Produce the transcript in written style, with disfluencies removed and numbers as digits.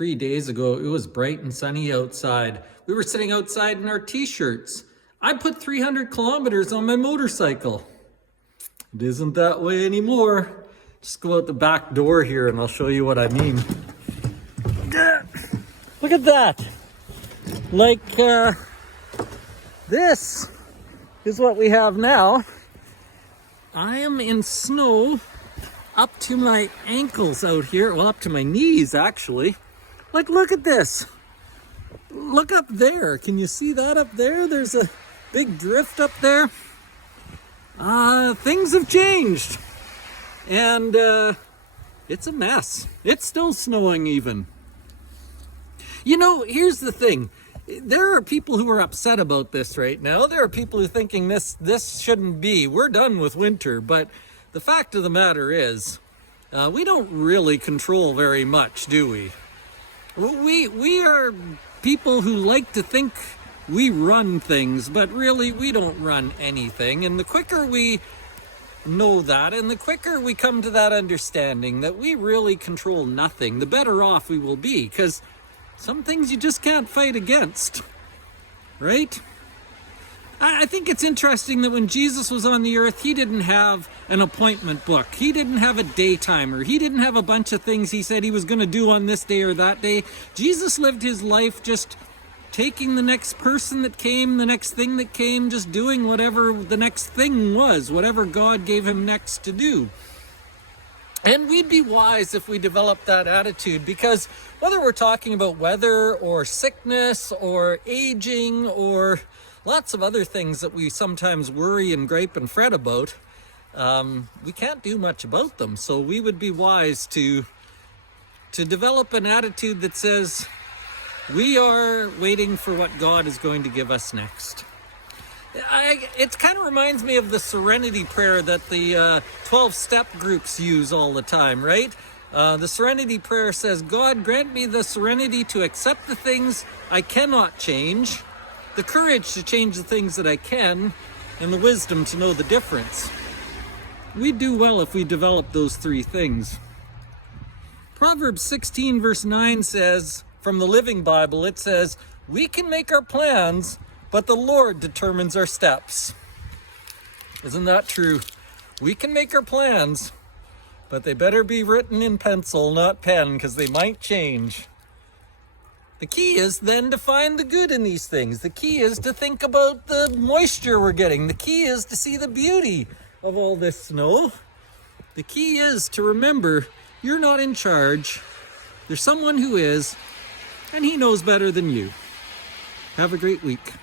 3 days ago, it was bright and sunny outside. We were sitting outside in our t-shirts. I put 300 kilometers on my motorcycle. It isn't that way anymore. Just go out the back door here and I'll show you what I mean. Look at that. Like, this is what we have now. I am in snow up to my ankles out here. Well, up to my knees, actually. Like, look at this. Look up there. Can you see that up there? There's a big drift up there. Things have changed. And it's a mess. It's still snowing even. You know, here's the thing. There are people who are upset about this right now. There are people who are thinking this shouldn't be. We're done with winter. But the fact of the matter is, we don't really control very much, do we? We are people who like to think we run things, but really we don't run anything. And the quicker we know that, and the quicker we come to that understanding that we really control nothing, the better off we will be. Because some things you just can't fight against, right? I think it's interesting that when Jesus was on the earth, he didn't have an appointment book. He didn't have a day timer. He didn't have a bunch of things he said he was going to do on this day or that day. Jesus lived his life just taking the next person that came, the next thing that came, just doing whatever the next thing was, whatever God gave him next to do. And we'd be wise if we developed that attitude, because whether we're talking about weather or sickness or aging or lots of other things that we sometimes worry and gripe and fret about, we can't do much about them. So we would be wise to develop an attitude that says we are waiting for what God is going to give us next. It kind of reminds me of the serenity prayer that the 12-step groups use all the time, right? The serenity prayer says, God, grant me the serenity to accept the things I cannot change, the courage to change the things that I can, and the wisdom to know the difference. We'd do well if we developed those three things. Proverbs 16 verse 9 says, from the Living Bible, it says, we can make our plans, but the Lord determines our steps. Isn't that true? We can make our plans, but they better be written in pencil, not pen, because they might change. The key is then to find the good in these things. The key is to think about the moisture we're getting. The key is to see the beauty of all this snow. The key is to remember you're not in charge. There's someone who is, and he knows better than you. Have a great week.